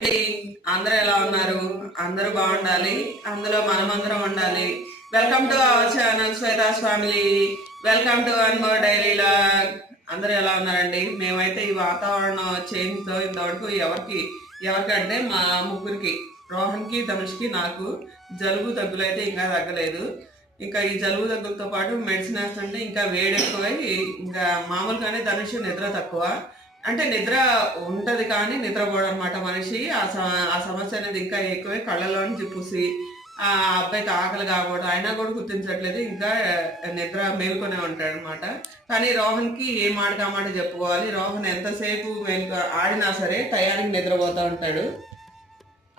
అందరు అందరూ ఎలా ఉన్నారు? అందరూ బాగుండాలి. అందులో మనమందరం ఉండాలి. Welcome to our channel Shweta's family welcome to one daily log అందరూ ఎలా ఉన్నారండి? మేమైతే ఈ వాతావరణం చేంజ్తో ఇంతవరకు ఎవరికి ఎవరికంటే మా ముగ్గురికి రోహన్కి ధనుష్కి నాకు జలుబు దగ్గులు అయితే ఇంకా తగ్గలేదు. ఇంకా ఈ జలుబు దగ్గులతో పాటు మెడిసిన్ వేస్తుంటే ఇంకా వేడి ఎక్కువై ఇంకా మామూలుగానే ధనుష్ నిద్ర తక్కువ. అంటే నిద్ర ఉంటది కానీ నిద్రపోవడం అనమాట మనిషి. ఆ స- ఆ సమస్య అనేది ఇంకా ఎక్కువే కళ్ళలో నుంచి పూసి ఆ అబ్బాయికి ఆకలి కాకపోవడం అయినా కూడా గుర్తించట్లేదు. ఇంకా నిద్ర మేల్కొనే ఉంటాడు అనమాట కానీ రోహన్కి ఏ మాట కామాట చెప్పుకోవాలి. రోహన్ ఎంతసేపు మేల్కొ ఆడినా సరే టయానికి నిద్రపోతూ ఉంటాడు.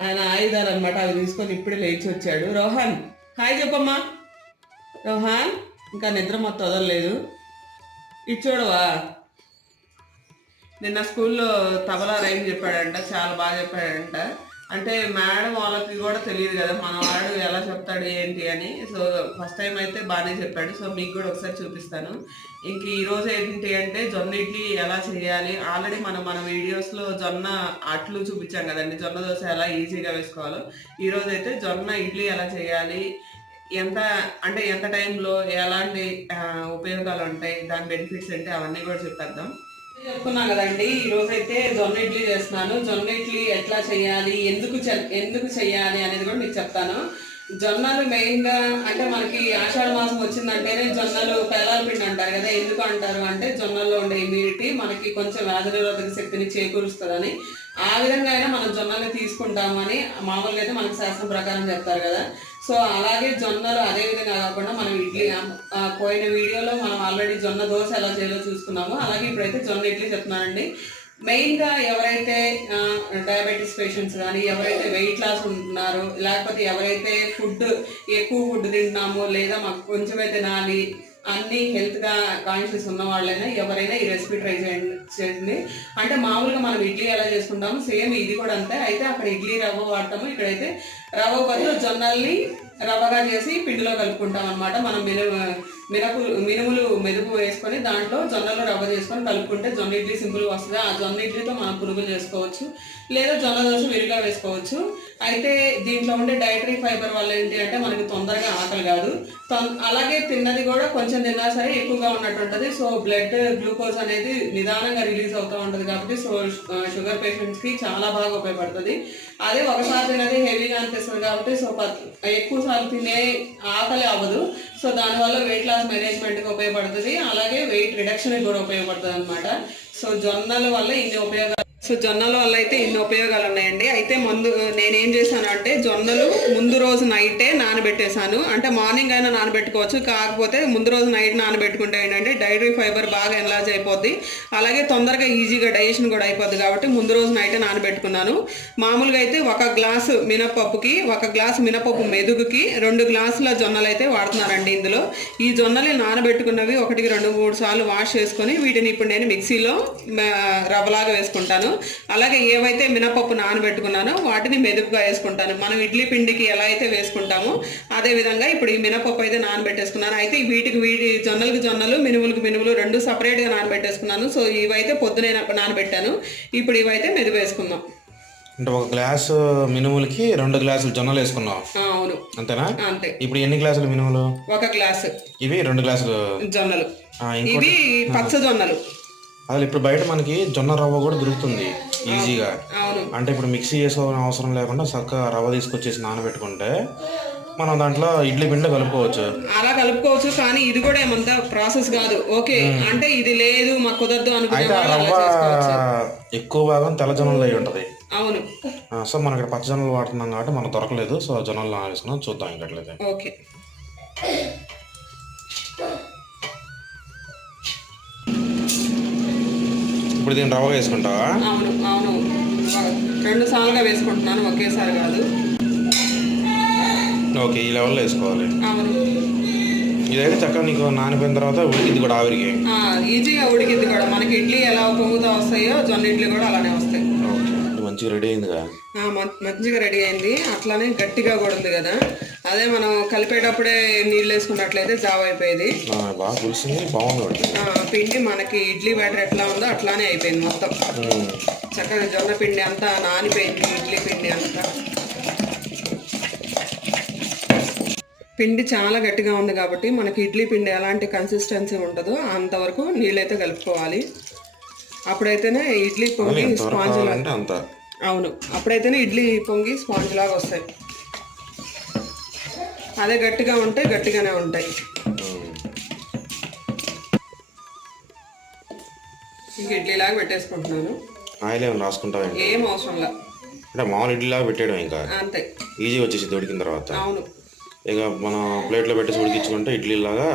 ఆయన ఆయుధాలు అనమాట అవి తీసుకొని ఇప్పుడే లేచి వచ్చాడు. రోహన్ హాయ్ చెప్పమ్మా. రోహన్ ఇంకా నిద్ర మొత్తం వదలలేదు. ఇచ్చోడవా చూడవా? నిన్న స్కూల్లో తబలా రైమ్ చెప్పాడంట చాలా బాగా చెప్పాడంట. అంటే మేడం వాళ్ళకి కూడా తెలియదు కదా మన వాడు ఎలా చెప్తాడు ఏంటి అని. సో ఫస్ట్ టైం అయితే బాగానే చెప్పాడు. సో మీకు కూడా ఒకసారి చూపిస్తాను. ఇంక ఈరోజు ఏంటి అంటే జొన్న ఇడ్లీ ఎలా చేయాలి? ఆల్రెడీ మనం మన వీడియోస్లో జొన్న అట్లు చూపించాం కదండి. జొన్న దోశ ఎలా ఈజీగా వేసుకోవాలో. ఈరోజు అయితే జొన్న ఇడ్లీ ఎలా చేయాలి? ఎంత అంటే ఎంత టైంలో ఎలాంటి ఉపయోగాలు ఉంటాయి? దాని బెనిఫిట్స్ ఏంటి? అవన్నీ కూడా చెప్పేద్దాం. చెప్పుకున్నాం కదండి ఈరోజైతే అయితే జొన్న ఇడ్లీ చేస్తున్నాను. జొన్న ఇడ్లీ ఎట్లా చేయాలి ఎందుకు చె- ఎందుకు చేయాలి అనేది కూడా మీకు చెప్తాను. జొన్నలు మెయిన్గా అంటే మనకి ఆషాఢ మాసం వచ్చిందంటేనే జొన్నలు పెలాల పిండి అంటారు కదా ఎందుకు అంటారు అంటే జొన్నల్లో ఉండే ఇమ్యూనిటీ మనకి కొంచెం వ్యాధి నిరోధక శక్తిని చేకూరుస్తుందని. ఆ విధంగా అయినా మనం జొన్నలు తీసుకుంటామని మామూలుగా అయితే మనకి శాస్త్రం ప్రకారం చెప్తారు కదా. సో అలాగే జొన్నలు అదే విధంగా కాకుండా మనం ఇడ్లీ పోయిన వీడియోలో మనం ఆల్రెడీ జొన్న దోశ ఎలా చేయాలో చూసుకున్నాము. అలాగే ఇప్పుడైతే జొన్న ఇడ్లీ చెప్తున్నానండి. మెయిన్గా ఎవరైతే డయాబెటీస్ పేషెంట్స్ కానీ ఎవరైతే వెయిట్ లాస్ ఉంటున్నారో లేకపోతే ఎవరైతే ఫుడ్ ఎక్కువ ఫుడ్ తింటున్నామో లేదా మాకు కొంచెమే తినాలి అన్ని హెల్త్ కాన్షియస్ ఉన్న వాళ్ళైనా ఎవరైనా ఈ రెసిపీ ట్రై చేయండి అంటే మామూలుగా మనం ఇడ్లీ ఎలా చేసుకుంటాము సేమ్ ఇది కూడా అంతే. అయితే అక్కడ ఇడ్లీ రవ్వ వాడతాము. ఇక్కడైతే రవ్వ బదులు జొన్నల్ని రవ్వగా చేసి పిండిలో కలుపుకుంటాం అనమాట మనం మిను మినపు మినుములు మెరుపు వేసుకొని దాంట్లో జొన్నలు రవ్వ చేసుకొని కలుపుకుంటే జొన్న ఇడ్లీ సింపుల్ వస్తుంది. ఆ జొన్న ఇడ్లీతో మనం పునుగులు చేసుకోవచ్చు. లేదా జొన్న దోశ విరిగా వేసుకోవచ్చు. అయితే దీంట్లో ఉండే డైటరీ ఫైబర్ వల్ల ఏంటి అంటే మనకి తొందరగా ఆకలి కాదు. తొం- అలాగే తిన్నది కూడా కొంచెం తిన్నా సరే ఎక్కువగా ఉన్నట్టు ఉంటుంది సో బ్లడ్ గ్లూకోజ్ అనేది నిదానంగా రిలీజ్ అవుతూ ఉంటుంది కాబట్టి సో షుగర్ పేషెంట్స్కి చాలా బాగా ఉపయోగపడుతుంది. అదే ఒకసారి తినది హెవీగా అనిపిస్తుంది కాబట్టి సో ప- ఎక్కువ సార్లు తినే ఆకలి అవ్వదు. సో దానివల్ల వెయిట్ లాస్ మేనేజ్మెంట్కి ఉపయోగపడుతుంది. అలాగే వెయిట్ రిడక్షన్కి కూడా ఉపయోగపడుతుంది అనమాట సో జొన్నల వల్ల ఇన్ని ఉపయోగాలు సో జొన్నల వల్ల అయితే ఇన్ని ఉపయోగాలు ఉన్నాయండి? అయితే ముందు నేనేం చేశాను అంటే జొన్నలు ముందు రోజు నైటే నానబెట్టేశాను. అంటే మార్నింగ్ అయినా నానబెట్టుకోవచ్చు. కాకపోతే ముందు రోజు నైట్ నానబెట్టుకుంటే ఏంటంటే డైటరీ ఫైబర్ బాగా ఎన్లాజ్ అయిపోద్ది. అలాగే తొందరగా ఈజీగా డైజెషన్ కూడా అయిపోద్ది కాబట్టి ముందు రోజు నైటే నానబెట్టుకున్నాను. మామూలుగా అయితే ఒక గ్లాసు మినపప్పుకి ఒక గ్లాసు మినపప్పు మెదుగుకి రెండు గ్లాసుల జొన్నలు అయితే వాడుతున్నానండి ఇందులో. ఈ జొన్నలు నానబెట్టుకున్నవి ఒకటికి రెండు మూడు సార్లు వాష్ చేసుకొని వీటిని ఇప్పుడు నేను మిక్సీలో రవ్వలాగా వేసుకుంటాను. అలాగే ఏవైతే మినపప్పు నానబెట్టుకున్నానో వాటిని మెదుపుగా వేసుకుంటాను. మనం ఇడ్లీ పిండికి ఎలా అయితే వేసుకుంటామో అదే విధంగా ఇప్పుడు ఈ మినపప్పు అయితే నానబెట్టేసుకున్నాను. అయితే వీటికి వీటి జొన్నలకు జొన్నలు మినుములకు మినుములు రెండు సపరేట్గా నానబెట్టేసుకున్నాను. సో ఇవైతే పొద్దునే నానబెట్టాను. ఇప్పుడు ఇవైతే మెదుపు వేసుకుందాం. అంటే ఒక గ్లాసు మినుములకి రెండు గ్లాసులు జొన్నలు వేసుకున్నావు. అవును. అంతేనా? అంతే. ఇప్పుడు ఎన్ని గ్లాసులు మినుములు? ఒక గ్లాసు. ఇవి రెండు గ్లాసులు. జొన్నలు. ఇవి పచ్చ జొన్నలు. అసలు ఇప్పుడు బయట మనకి జొన్న రవ్వ కూడా దొరుకుతుంది ఈజీగా. అంటే ఇప్పుడు మిక్సీ చేసుకోవాలని అవసరం లేకుండా చక్కగా రవ్వ తీసుకొచ్చేసి నానబెట్టుకుంటే మనం దాంట్లో ఇడ్లీ పిండి కలుపుకోవచ్చు. అలా కలుపుకోవచ్చు కానీ ఇది కూడా ఏమంత ప్రాసెస్ కాదు. ఓకే అంటే ఇది లేదు మాకు కుదరదు అలా రవ్వ ఎక్కువ భాగం తెల్ల జొన్నలు అయి ఉంటుంది. అవును. సో మనం ఇక్కడ పచ్చ జొన్నలు వాడుతున్నాం కాబట్టి మనకు దొరకలేదు. సో జొన్నలు నానేసుకున్నాం చూద్దాం ఇంకట్లయితే. ఓకే. ఇప్పుడు దీన్ని రవ్వ వేసుకుంటావా? అవును అవును. రెండు సార్లుగా వేసుకుంటున్నాను ఒకేసారి కాదు. ఓకే ఈ లెవెల్లో వేసుకోవాలి. అవును. ఇదైతే చక్కగా నీకు నానిపోయిన తర్వాత ఉడికింది కూడా ఆవిరికి. ఈజీగా ఉడికింది కూడా. మనకి ఇడ్లీ ఎలా పొంగుతా వస్తాయో జొన్న ఇడ్లీ కూడా అలానే వస్తాయి. ఓకే. మంచిగా రెడీ అయిందిగా మంచిగా రెడీ అయింది. అట్లానే గట్టిగా కూడా ఉంది కదా. అదే మనం కలిపేటప్పుడే నీళ్ళు వేసుకున్నట్లయితే జావ అయిపోయేది. బాగా పులిసింది బాగుంది పిండి మనకి ఇడ్లీ బ్యాటర్ ఎట్లా ఉందో అట్లానే అయిపోయింది మొత్తం. చక్కగా జొన్న పిండి అంతా నానిపోయింది ఇడ్లీ పిండి అంతా. పిండి చాలా గట్టిగా ఉంది కాబట్టి మనకి ఇడ్లీ పిండి ఎలాంటి కన్సిస్టెన్సీ ఉంటుందో అంతవరకు నీళ్ళైతే కలుపుకోవాలి. అప్పుడైతేనే ఇడ్లీ పొంగి స్పాంజ్ అంటే అంత. అవును. అప్పుడైతేనే ఇడ్లీ పొంగి స్పాంజ్ లాగా వస్తాయి. అదే గట్టిగా ఉంటే గట్టిగానే ఉంటాయి. ఇంక ఇడ్లీలాగా పెట్టేసుకుంటున్నాను. ఆయిల్ ఏమైనా రాసుకుంటావా ఇంకా? ఏం అవసరం లే. అంటే మామూలు ఇడ్లీలాగా పెట్టేయడం ఇంకా. అంతే. ఈజీగా వచ్చేసి ఉడికిన తర్వాత. అవును. ఇక మనం ప్లేట్లో పెట్టేసి ఉడికించుకుంటే ఇడ్లీలాగా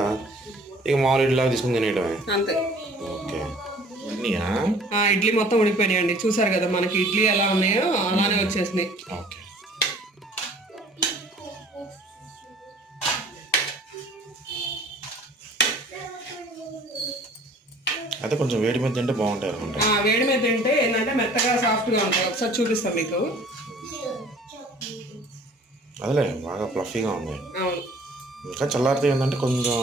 ఇక మామూలు ఇడ్లీలాగా తీసుకుని తినేయడమే. అంతే. ఓకే. ఆ, ఇడ్లీ మొత్తం ఉడికిపోయినాయండి. చూసారు కదా మనకి ఇడ్లీ ఎలా ఉన్నాయో అలానే వచ్చేసినాయి. ఓకే. అయితే కొంచెం వేడి మీద తింటే బాగుంటాయి అనుకుంటా. ఆ, వేడి మీద తింటే ఏంటంటే మెత్తగా సాఫ్ట్గా ఉంటాయి. ఒకసారి చూపిస్తాను మీకు. అదేలే బాగా ఫ్లఫీగా ఉంది ఇంకా చల్లారితే ఏంటంటే కొంచెం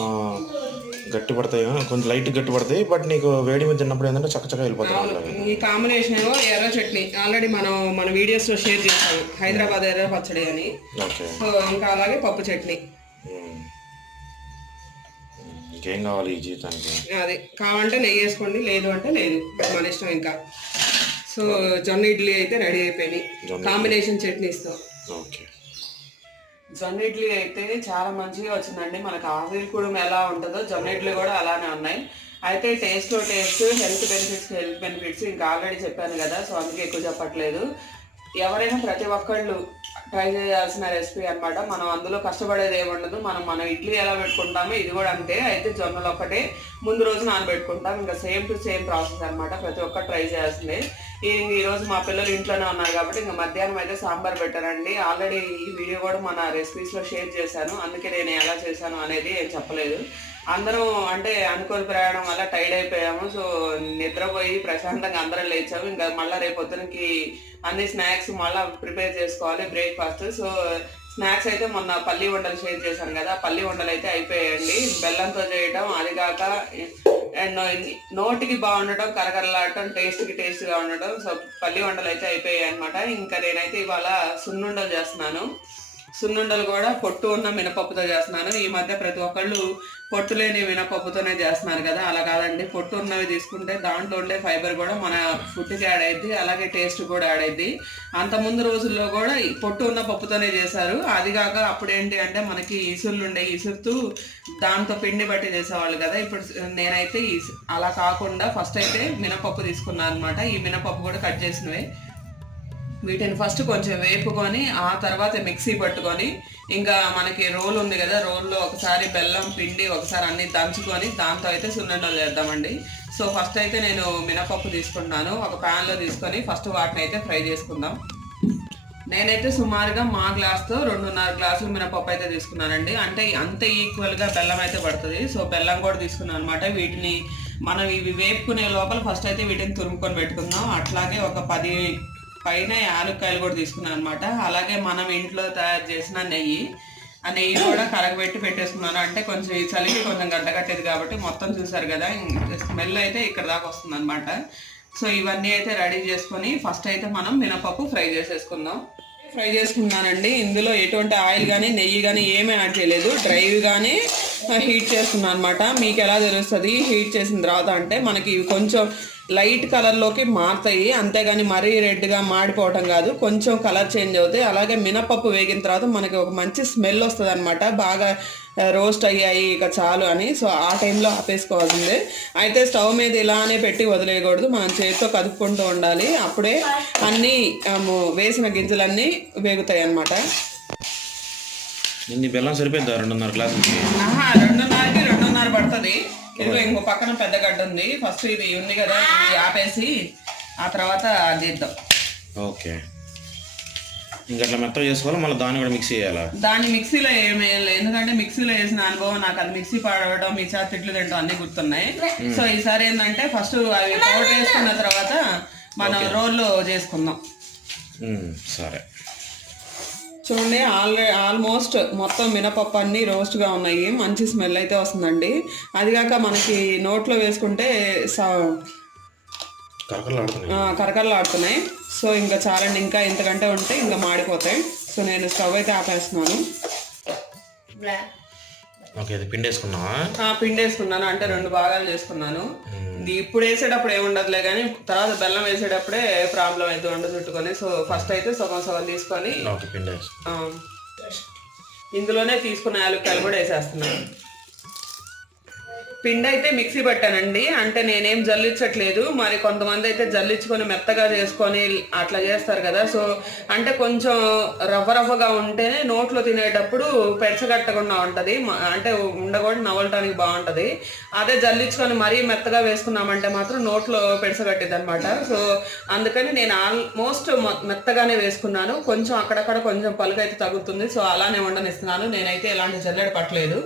గట్టి పడతాయి కొంచెం లైట్ గట్టి పడతాయి బట్ నీకు వేడి మీద తిన్నప్పుడు ఏంటంటే చక్కచక్క వెళ్ళిపోతాయి. ఈ కాంబినేషన్ ఏమో ఎర్ర చట్నీ. ఆల్రెడీ మనం మన వీడియోస్లో షేర్ చేసాము హైదరాబాద్ ఎర్ర పచ్చడి అని. సో ఇంకా అలాగే పప్పు చట్నీ. ఇంకేం కావాలి ఈ జీవితానికి? అది. కావాలంటే నెయ్యి వేసుకోండి లేదు అంటే లేదు. మన ఇష్టం ఇంకా. సో జొన్న ఇడ్లీ అయితే రెడీ అయిపోయినాయి. కాంబినేషన్ చట్నీస్తో. ఓకే. జొన్న ఇడ్లీ అయితే చాలా మంచిగా వచ్చిందండి. మనకు ఆవిరి కూడా ఎలా ఉంటుందో జొన్న ఇడ్లీ కూడా అలానే ఉన్నాయి. అయితే taste taste health benefits health benefits ఇంకా ఆల్రెడీ చెప్పాను కదా సో అందుకే ఎక్కువ చెప్పట్లేదు. ఎవరైనా ప్రతి ఒక్కళ్ళు ట్రై చేయాల్సిన రెసిపీ అనమాట మనం అందులో కష్టపడేది ఏముండదు. మనం మనం ఇడ్లీ ఎలా పెట్టుకుంటామో ఇది కూడా అంతే. అయితే జొన్నలు ఒక్కటే ముందు రోజు నానబెట్టుకుంటాం. ఇంకా సేమ్ టు సేమ్ ప్రాసెస్ అనమాట ప్రతి ఒక్కరు ట్రై చేయాల్సిందే. ఈ రోజు మా పిల్లలు ఇంట్లోనే ఉన్నారు కాబట్టి ఇంకా మధ్యాహ్నం అయితే సాంబార్ పెట్టారండి. ఆల్రెడీ ఈ వీడియో కూడా మన రెసిపీస్లో షేర్ చేశాను. అందుకే నేను ఎలా చేశాను అనేది చెప్పలేదు. అందరం అంటే అనుకోని ప్రయాణం వల్ల టైర్డ్ అయిపోయాము. సో నిద్రపోయి ప్రశాంతంగా అందరం లేచాము. ఇంకా మళ్ళీ రేపు పొద్దునకి అన్ని స్నాక్స్ మళ్ళీ ప్రిపేర్ చేసుకోవాలి బ్రేక్ఫాస్ట్ సో స్నాక్స్ అయితే మొన్న పల్లి వండలు షేర్ చేశాను కదా పల్లి వండలు అయితే అయిపోయాయండి. బెల్లంతో చేయడం అది కాక నోటికి బాగుండటం కరకరలాడటం టేస్ట్కి టేస్ట్గా ఉండటం. సో పల్లి వండలు అయితే అయిపోయాయి అనమాట ఇంకా నేనైతే ఇవాళ సున్నుండలు చేస్తున్నాను. సున్నుండలు కూడా పొట్టు ఉన్న మినపప్పుతో చేస్తున్నాను ఈ మధ్య ప్రతి ఒక్కళ్ళు పొట్టు లేని మినపప్పుతోనే చేస్తున్నారు కదా. అలా కాదండి. పొట్టు ఉన్నవి తీసుకుంటే దాంట్లో ఉండే ఫైబర్ కూడా మన ఫుడ్కి యాడ్ అయింది అలాగే టేస్ట్ కూడా యాడ్ అయింది అంత ముందు రోజుల్లో కూడా పొట్టు ఉన్న పప్పుతోనే చేశారు. అది కాక అప్పుడు ఏంటి అంటే మనకి ఇసుర్లు ఉండే ఇసురుతూ దాంతో పిండి బట్టి చేసేవాళ్ళు కదా. ఇప్పుడు నేనైతే ఈ- అలా కాకుండా ఫస్ట్ అయితే మినపప్పు తీసుకున్నాను అనమాట ఈ మినపప్పు కూడా కట్ చేసినవి. వీటిని ఫస్ట్ కొంచెం వేపుకొని ఆ తర్వాత మిక్సీ పట్టుకొని ఇంకా మనకి రోల్ ఉంది కదా రోల్లో ఒకసారి బెల్లం పిండి ఒకసారి అన్ని దంచుకొని దాంతో అయితే సున్నుండలు చేద్దామండి. సో ఫస్ట్ అయితే నేను మినపప్పు తీసుకుంటున్నాను. ఒక ప్యాన్లో తీసుకొని ఫస్ట్ వాటిని అయితే ఫ్రై చేసుకుందాం. నేనైతే సుమారుగా మా గ్లాస్తో రెండున్నర గ్లాసులు మినపప్పు అయితే తీసుకున్నానండి. అంటే అంతే ఈక్వల్గా బెల్లం అయితే పడుతుంది. సో బెల్లం కూడా తీసుకున్నాను అనమాట వీటిని మనం ఇవి వేపుకునే లోపల ఫస్ట్ అయితే వీటిని తురుముకొని పెట్టుకుందాం. అట్లాగే ఒక పది పైన యాలక్కాయలు కూడా తీసుకున్నాను అనమాట అలాగే మనం ఇంట్లో తయారు చేసిన నెయ్యి. ఆ నెయ్యి కూడా కరగబెట్టి పెట్టేసుకున్నాను. అంటే కొంచెం ఈ చలికి కొంచెం గడ్డకట్టేది కాబట్టి మొత్తం చూసారు కదా స్మెల్ అయితే ఇక్కడ దాకా వస్తుంది అనమాట సో ఇవన్నీ అయితే రెడీ చేసుకొని ఫస్ట్ అయితే మనం మినపప్పు ఫ్రై చేసేసుకుందాం. ఫ్రై చేసుకున్నానండి. ఇందులో ఎటువంటి ఆయిల్ కానీ నెయ్యి కానీ ఏమీ యాడ్ చేయలేదు. డ్రైవ్గానే హీట్ చేస్తున్నాను అనమాట మీకు ఎలా తెలుస్తుంది? హీట్ చేసిన తర్వాత అంటే మనకి కొంచెం లైట్ కలర్లోకి మారుతాయి. అంతేగాని మరీ రెడ్గా మాడిపోవటం కాదు. కొంచెం కలర్ చేంజ్ అవుతాయి. అలాగే మినపప్పు వేగిన తర్వాత మనకి ఒక మంచి స్మెల్ వస్తుంది బాగా రోస్ట్ అయ్యాయి ఇక చాలు అని. సో ఆ టైంలో ఆపేసుకోవాల్సిందే. అయితే స్టవ్ మీద ఇలానే పెట్టి వదిలేయకూడదు. మనం చేతితో కదుపుకుంటూ ఉండాలి. అప్పుడే అన్నీ వేసిన గింజలన్నీ వేగుతాయి అన్నమాట. ఇన్ని బెల్లం సరిపోద్దా రెండున్నర గ్లాసులకి? రెండున్నరకి రెండున్నర పడుతుంది. ఇదిగో ఇంకో పక్కన పెద్ద గడ్డ ఉంది. ఫస్ట్ ఇది ఉంది కదా ఇది ఆపేసి ఆ తర్వాత ఇద్దాం ఓకే. ఇంకా అట్లా మెత్తగా చేసుకోవాలి? మళ్ళీ దాన్ని కూడా మిక్స్ చేయాలా? దాన్ని మిక్సీలో ఏమేయాలి ఎందుకంటే మిక్సీలో వేసిన అనుభవం నాకు అది మిక్సీ పడవడం మీ చేత తిట్లు తింటాం అన్ని గుర్తున్నాయి. సో ఈసారి ఏంటంటే ఫస్ట్ అవి పౌడర్ వేసుకున్న తర్వాత మనం రోల్లో చేసుకుందాం. సరే. చూడండి ఆల్రెడీ ఆల్మోస్ట్ మొత్తం మినపప్పు అన్ని రోస్ట్గా ఉన్నాయి. మంచి స్మెల్ అయితే వస్తుందండి. అది కాక మనకి నోట్లో వేసుకుంటే సా కరకరలు ఆడుతున్నాయి ఆ, కరకరలు ఆడుతున్నాయి సో ఇంకా చాలండి ఇంకా ఇంతకంటే ఉంటే ఇంకా మాడిపోతాయి. సో నేను స్టవ్ అయితే ఆపేస్తున్నాను. ఓకే ఇది పిండి పిండి వేసుకున్నాను అంటే రెండు భాగాలు చేసుకున్నాను. ఇది ఇప్పుడు వేసేటప్పుడు ఏముండదులే కానీ తర్వాత బెల్లం వేసేటప్పుడే ప్రాబ్లం అయితే వంట చుట్టుకొని. సో ఫస్ట్ అయితే సగం సగం తీసుకొని ఇందులోనే తీసుకున్న యాలక్కాయలు కూడా వేసేస్తున్నాను. పిండి అయితే మిక్సీ పెట్టానండి. అంటే నేనేం జల్లించట్లేదు మరి కొంతమంది అయితే జల్లించుకొని మెత్తగా చేసుకొని అట్లా చేస్తారు కదా. సో అంటే కొంచెం రవ్వ రవ్వగా ఉంటేనే నోట్లో తినేటప్పుడు పెరచగట్టకుండా ఉంటుంది. అంటే ఉండకూడదు నవలటానికి బాగుంటుంది. అదే జల్లించుకొని మరీ మెత్తగా వేసుకున్నామంటే మాత్రం నోట్లో పెరచగట్టేది అనమాట సో అందుకని నేను ఆల్మోస్ట్ మెత్తగానే వేసుకున్నాను. కొంచెం అక్కడక్కడ కొంచెం పలుకైతే అయితే తగ్గుతుంది. సో అలానే ఉండనిస్తున్నాను. నేనైతే ఎలాంటి జల్లెడ పట్టలేదు.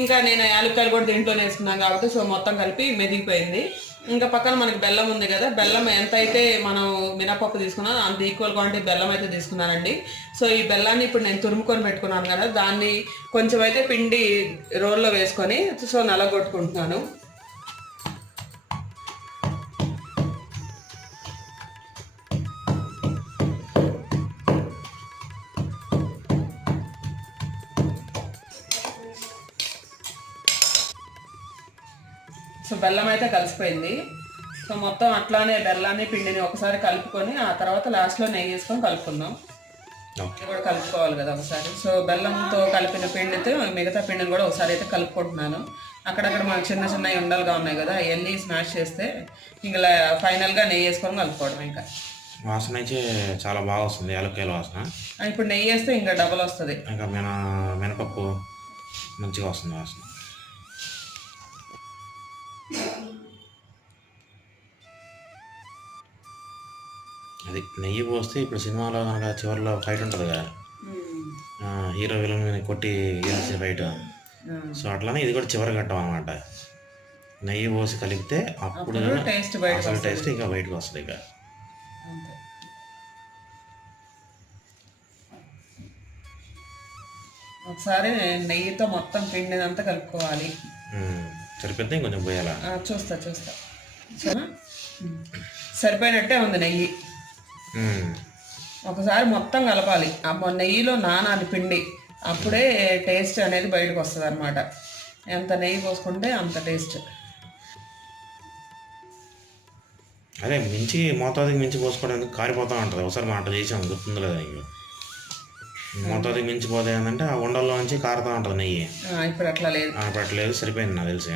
ఇంకా నేను యాలక్కాయలు కూడా దీంట్లోనే వేసుకున్నాను. కాబట్టి సో మొత్తం కలిపి మెదిగిపోయింది. ఇంకా పక్కన మనకి బెల్లం ఉంది కదా బెల్లం ఎంత అయితే మనం మినపప్పు తీసుకున్నాం అంత ఈక్వల్ క్వాంటిటీ బెల్లం అయితే తీసుకున్నానండి. సో ఈ బెల్లాన్ని ఇప్పుడు నేను తురుముకొని పెట్టుకున్నాను కదా దాన్ని కొంచెం అయితే పిండి రోల్లో వేసుకొని సో నలగొట్టుకుంటున్నాను. బెల్లం అయితే కలిసిపోయింది. సో మొత్తం అట్లానే బెల్లాన్ని పిండిని ఒకసారి కలుపుకొని ఆ తర్వాత లాస్ట్లో నెయ్యి వేసుకొని కలుపుకుందాం. కూడా కలుపుకోవాలి కదా ఒకసారి. సో బెల్లంతో కలిపిన పిండితో మిగతా పిండిని కూడా ఒకసారి అయితే కలుపుకుంటున్నాను. అక్కడక్కడ మనకు చిన్న చిన్న ఉండలుగా ఉన్నాయి కదా అవన్నీ స్మాష్ చేస్తే ఇంకా ఫైనల్గా నెయ్యి వేసుకొని కలుపుకోవడం ఇంకా. వాసన అయితే చాలా బాగా వస్తుంది యాలక్కాయల వాసన. ఇప్పుడు నెయ్యి వేస్తే ఇంకా డబల్ వస్తుంది. ఇంకా మిన మినపప్పు మంచిగా వస్తుంది వాసన. అది నెయ్యి పోస్తే ఇప్పుడు సినిమాలో కనుక చివరిలో ఫైట్ ఉంటుంది కదా. హీరో విలన్ కొట్టి గెలిచే ఫైట్ సో అట్లానే ఇది కూడా చివరి ఘట్టం అనమాట నెయ్యి పోసి కలిపితే అప్పుడు అసలు టేస్ట్ ఇంకా బయటకు వస్తుంది ఇక. ఒకసారి నెయ్యితో మొత్తం పిండినంతా కలుపుకోవాలి. సరిపోతే ఇంకొంచెం పోయాలా? చూస్తా చూస్తా. సరిపోయినట్టే ఉంది నెయ్యి. ఒకసారి మొత్తం కలపాలి. ఆ నెయ్యిలో నానాలి పిండి. అప్పుడే టేస్ట్ అనేది బయటకు వస్తుంది అనమాట ఎంత నెయ్యి పోసుకుంటే అంత టేస్ట్. అదే మించి మోతాదుకి మించి పోసుకోవడానికి కారిపోతా ఉంటుంది. ఒకసారి మాట చేసాం గుర్తుంది లేదా నీకు? మోతాదుకి మించి పోతే ఏంటంటే ఆ ఉండల్లో నుంచి కారుతూ ఉంటుంది నెయ్యి. ఇప్పుడు అట్లా లేదు. ఆ, పట్టలేదు సరిపోయింది నాకు తెలిసి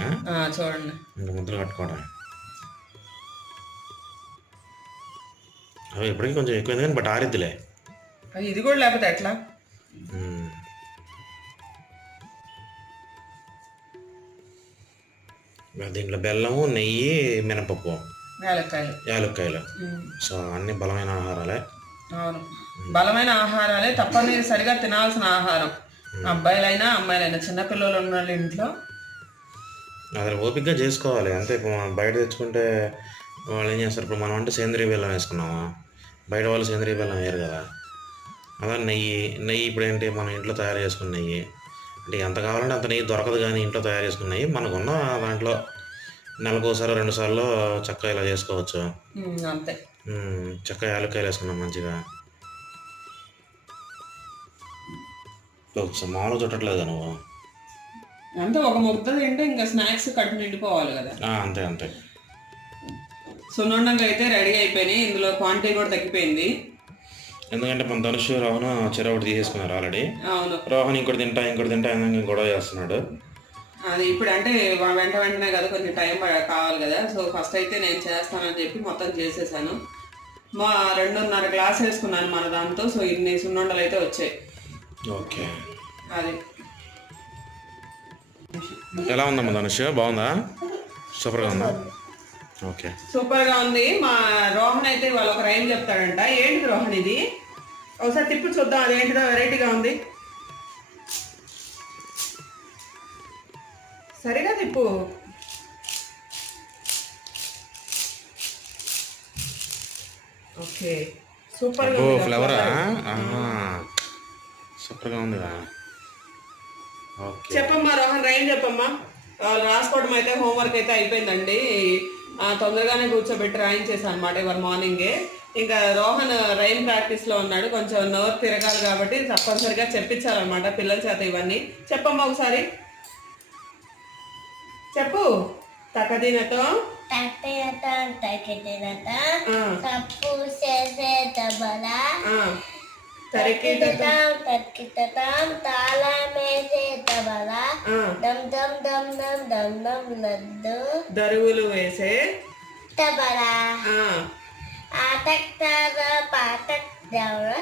చూడండి. ఇంకా ముద్దలు కట్టుకోవడం అవి ఇప్పటికీ కొంచెం ఎక్కువైంది కానీ బట్ ఆరిద్దిలే. అది ఇది కూడా లేకపోతే ఎట్లా? దీంట్లో బెల్లము నెయ్యి మినపప్పు. యాలక్కాయలు. సో అన్ని బలమైన ఆహారాలే. అవును. బలమైన ఆహారాలే తప్పనిసరిగా తినాల్సిన ఆహారం. అబ్బాయిలైనా అమ్మాయిలైనా చిన్నపిల్లలు ఉన్న ఇంట్లో. అసలు ఓపికగా చేసుకోవాలి. అంతే ఇప్పుడు మనం బయట తెచ్చుకుంటే వాళ్ళు ఏం చేస్తారు? ఇప్పుడు మనం అంటే సేంద్రియ బెల్లం వేసుకున్నామా? బయట వాళ్ళు సేంద్రియ బెల్లం వేయరు కదా. అలా నెయ్యి నెయ్యి ఇప్పుడు ఏంటి? మనం ఇంట్లో తయారు చేసుకున్న నెయ్యి. అంటే ఎంత కావాలంటే అంత నెయ్యి దొరకదు కానీ ఇంట్లో తయారు చేసుకున్న నెయ్యి మనకున్న దాంట్లో నెలకోసారి రెండు సార్లు చక్కగా ఇలా చేసుకోవచ్చు. అంతే. చక్కగా యాలక్కాయలు వేసుకున్నాం మంచిగా. మామూలుగా చుట్టట్లేదు నువ్వు? అంతే ఒక ముద్ద తింటే ఇంకా స్నాక్స్ కడుపు నిండిపోవాలి కదా. ఆ, అంతే. సున్నుండంగా అయితే రెడీ అయిపోయినాయి. ఇందులో క్వాంటిటీ కూడా తగ్గిపోయింది. ఎందుకంటే మన ధనుషు రోహన్ చెరవ ఒకటి తీసేసుకున్నారు ఆల్రెడీ అవును. రోహన్ ఇంకోటి తింటా ఇంకోటి తింటా అని ఇంక గొడవ చేస్తున్నాడు. అది ఇప్పుడు అంటే వెంట వెంటనే కదా కొంచెం టైం కావాలి కదా. సో ఫస్ట్ అయితే నేను చేస్తానని చెప్పి మొత్తం చేసేసాను. మా రెండున్నర గ్లాస్ వేసుకున్నాను మన దాంతో. సో ఇన్ని సున్నుండలు అయితే వచ్చాయి. ఓకే. అది. ఎలా ఉందమ్మా ధనుష్? బాగుందా? సూపర్గా ఉందా? సూపర్గా ఉంది. మా రోహన్ అయితే వాళ్ళు ఒక రైమ్ చెప్తాడంట. ఏంటి రోహన్ ఇది? ఒకసారి తిప్పి చూద్దాం అదేంటిదో వెరైటీగా ఉంది. సరిగా తిప్పు. ఓకే. సూపర్గా ఉంది ఫ్లవరా? సూపర్గా ఉందిగా ఓకే. చెప్పమ్మా రోహన్ రైమ్ చెప్పమ్మా. రాసుకోవడం అయితే హోంవర్క్ అయితే అయిపోయిందండి. తొందరగానే కూర్చోబెట్టి రాయించేసాను అనమాట ఇవాళ మార్నింగే. ఇంకా రోహన్ రైన్ ప్రాక్టీస్లో ఉన్నాడు కొంచెం నోరు తిరగాలి కాబట్టి తప్పనిసరిగా చెప్పించాలన్నమాట పిల్లల చేత ఇవన్నీ. చెప్పమ్మా ఒకసారి. చెప్పు. తకదీనతో తప్పు చేసే తబల తరికిటతో తాళమేసే తబల దమ్ దమ్ దమ్ దమ్ దమ్ దమ్ లడ్డు. దరువులు వేసే. తబల. పాటక్ దేవర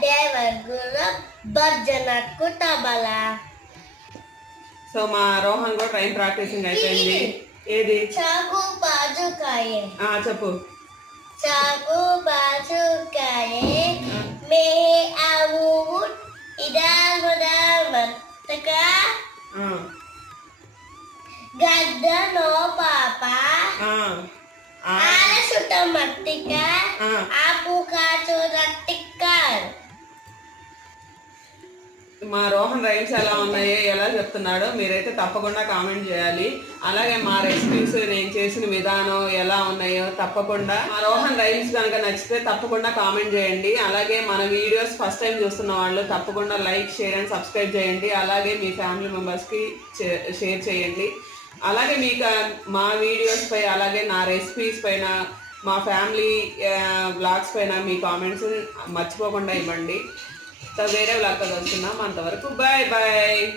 దేవర్గుల భజనకు తబల. సో మా రోహన్ కూడా ట్రైన్ ప్రాక్టీసింగ్ అయిపోయింది. ఏది? చాకు బాజుకాయే. చెప్పు. చాకు బాజుకాయే. మే ఆవు ఇదాల్ ముదాల్ మత్తక ఆ, గద్ద నో పాప ఆ, ఆ, ఆలసుట మట్టిక ఆ. ఆపు కాచు రట్టిక్కర్ మా రోహన్ రైమ్స్ ఎలా ఉన్నాయో ఎలా చెప్తున్నాడో మీరైతే తప్పకుండా కామెంట్ చేయాలి. అలాగే మా రెసిపీస్ నేను చేసిన విధానం ఎలా ఉన్నాయో తప్పకుండా మా రోహన్ రైమ్స్ కనుక నచ్చితే తప్పకుండా కామెంట్ చేయండి. అలాగే మన వీడియోస్ ఫస్ట్ టైం చూస్తున్న వాళ్ళు తప్పకుండా లైక్ షేర్ అండ్ సబ్స్క్రైబ్ చేయండి. అలాగే మీ ఫ్యామిలీ మెంబర్స్కి షేర్ చేయండి. అలాగే మీకు మా వీడియోస్ పై అలాగే నా రెసిపీస్ పైన మా ఫ్యామిలీ బ్లాగ్స్ పైన మీ కామెంట్స్ మర్చిపోకుండా ఇవ్వండి. వేరే బ్లాగ్తో కలుసుకుందాం. అంతవరకు బాయ్ బాయ్.